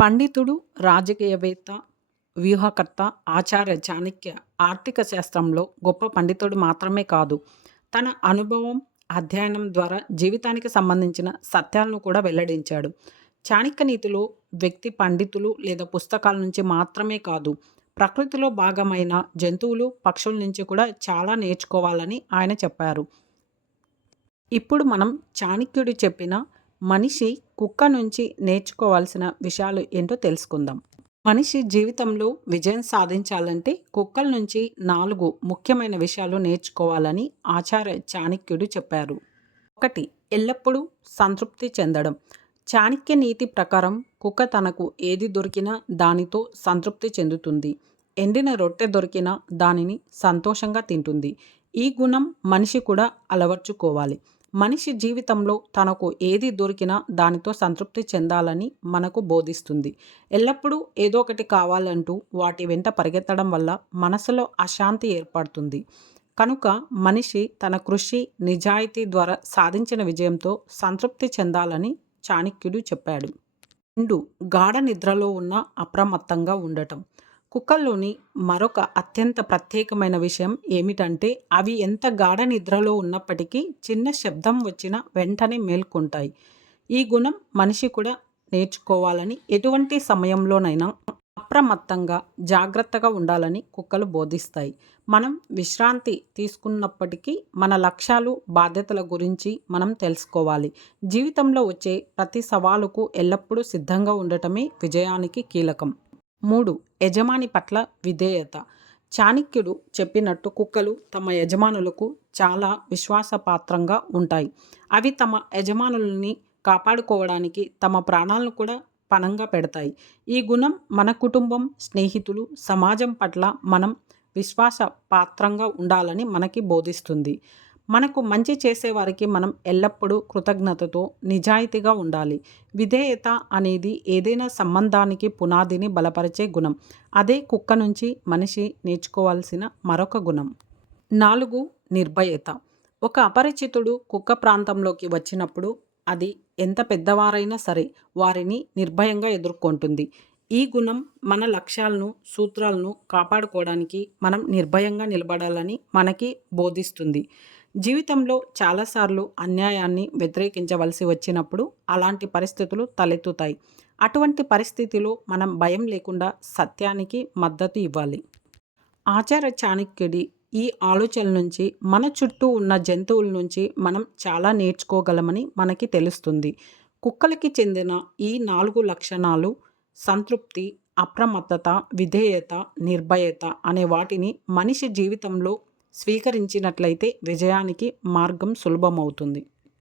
పండితుడు, రాజకీయవేత్త, వ్యూహకర్త, ఆచార్య చాణక్య ఆర్థిక శాస్త్రంలో గొప్ప పండితుడు మాత్రమే కాదు, తన అనుభవం, అధ్యయనం ద్వారా జీవితానికి సంబంధించిన సత్యాలను కూడా వెల్లడించాడు. చాణక్య నీతిలో వ్యక్తి పండితులు లేదా పుస్తకాల నుంచి మాత్రమే కాదు, ప్రకృతిలో భాగమైన జంతువులు, పక్షుల నుంచి కూడా చాలా నేర్చుకోవాలని ఆయన చెప్పారు. ఇప్పుడు మనం చాణక్యుడు చెప్పిన మనిషి కుక్క నుంచి నేర్చుకోవాల్సిన విషయాలు ఏంటో తెలుసుకుందాం. మనిషి జీవితంలో విజయం సాధించాలంటే కుక్కల నుంచి 4 ముఖ్యమైన విషయాలు నేర్చుకోవాలని ఆచార్య చాణక్యుడు చెప్పారు. 1. ఎల్లప్పుడూ సంతృప్తి చెందడం. చాణక్య నీతి ప్రకారం కుక్క తనకు ఏది దొరికినా దానితో సంతృప్తి చెందుతుంది. ఎండిన రొట్టె దొరికినా దానిని సంతోషంగా తింటుంది. ఈ గుణం మనిషి కూడా అలవర్చుకోవాలి. మనిషి జీవితంలో తనకు ఏది దొరికినా దానితో సంతృప్తి చెందాలని మనకు బోధిస్తుంది. ఎల్లప్పుడూ ఏదో ఒకటి కావాలంటూ వాటి వెంట పరిగెత్తడం వల్ల మనసులో అశాంతి ఏర్పడుతుంది. కనుక మనిషి తన కృషి, నిజాయితీ ద్వారా సాధించిన విజయంతో సంతృప్తి చెందాలని చాణక్యుడు చెప్పాడు. 2. గాఢ నిద్రలో ఉన్న అప్రమత్తంగా ఉండటం. కుక్కల్లోని మరొక అత్యంత ప్రత్యేకమైన విషయం ఏమిటంటే అవి ఎంత గాఢ నిద్రలో ఉన్నప్పటికీ చిన్న శబ్దం వచ్చినా వెంటనే మేల్కొంటాయి. ఈ గుణం మనిషి కూడా నేర్చుకోవాలని, ఎటువంటి సమయంలోనైనా అప్రమత్తంగా, జాగ్రత్తగా ఉండాలని కుక్కలు బోధిస్తాయి. మనం విశ్రాంతి తీసుకున్నప్పటికీ మన లక్ష్యాలు, బాధ్యతల గురించి మనం తెలుసుకోవాలి. జీవితంలో వచ్చే ప్రతి సవాలుకు ఎల్లప్పుడూ సిద్ధంగా ఉండటమే విజయానికి కీలకం. 3. యజమాని పట్ల విధేయత. చాణక్యుడు చెప్పినట్టు కుక్కలు తమ యజమానులకు చాలా విశ్వాసపాత్రంగా ఉంటాయి. అవి తమ యజమానులని కాపాడుకోవడానికి తమ ప్రాణాలను కూడా పణంగా పెడతాయి. ఈ గుణం మన కుటుంబం, స్నేహితులు, సమాజం పట్ల మనం విశ్వాసపాత్రంగా ఉండాలని మనకి బోధిస్తుంది. మనకు మంచి చేసేవారికి మనం ఎల్లప్పుడూ కృతజ్ఞతతో, నిజాయితీగా ఉండాలి. విధేయత అనేది ఏదైనా సంబంధానికి పునాదిని బలపరిచే గుణం. అదే కుక్క నుంచి మనిషి నేర్చుకోవాల్సిన మరొక గుణం. 4. నిర్భయత. ఒక అపరిచితుడు కుక్క ప్రాంతంలోకి వచ్చినప్పుడు అది ఎంత పెద్దవారైనా సరే వారిని నిర్భయంగా ఎదుర్కొంటుంది. ఈ గుణం మన లక్ష్యాలను, సూత్రాలను కాపాడుకోవడానికి మనం నిర్భయంగా నిలబడాలని మనకి బోధిస్తుంది. జీవితంలో చాలాసార్లు అన్యాయాన్ని వ్యతిరేకించవలసి వచ్చినప్పుడు అలాంటి పరిస్థితులు తలెత్తుతాయి. అటువంటి పరిస్థితిలో మనం భయం లేకుండా సత్యానికి మద్దతు ఇవ్వాలి. ఆచార్య చాణక్యుడి ఈ ఆలోచన నుంచి మన చుట్టూ ఉన్న జంతువుల నుంచి మనం చాలా నేర్చుకోగలమని మనకి తెలుస్తుంది. కుక్కలకి చెందిన ఈ 4 లక్షణాలు సంతృప్తి, అప్రమత్తత, విధేయత, నిర్భయత అనే వాటిని మనిషి జీవితంలో స్వీకరించినట్లయితే విజయానికి మార్గం సులభమవుతుంది.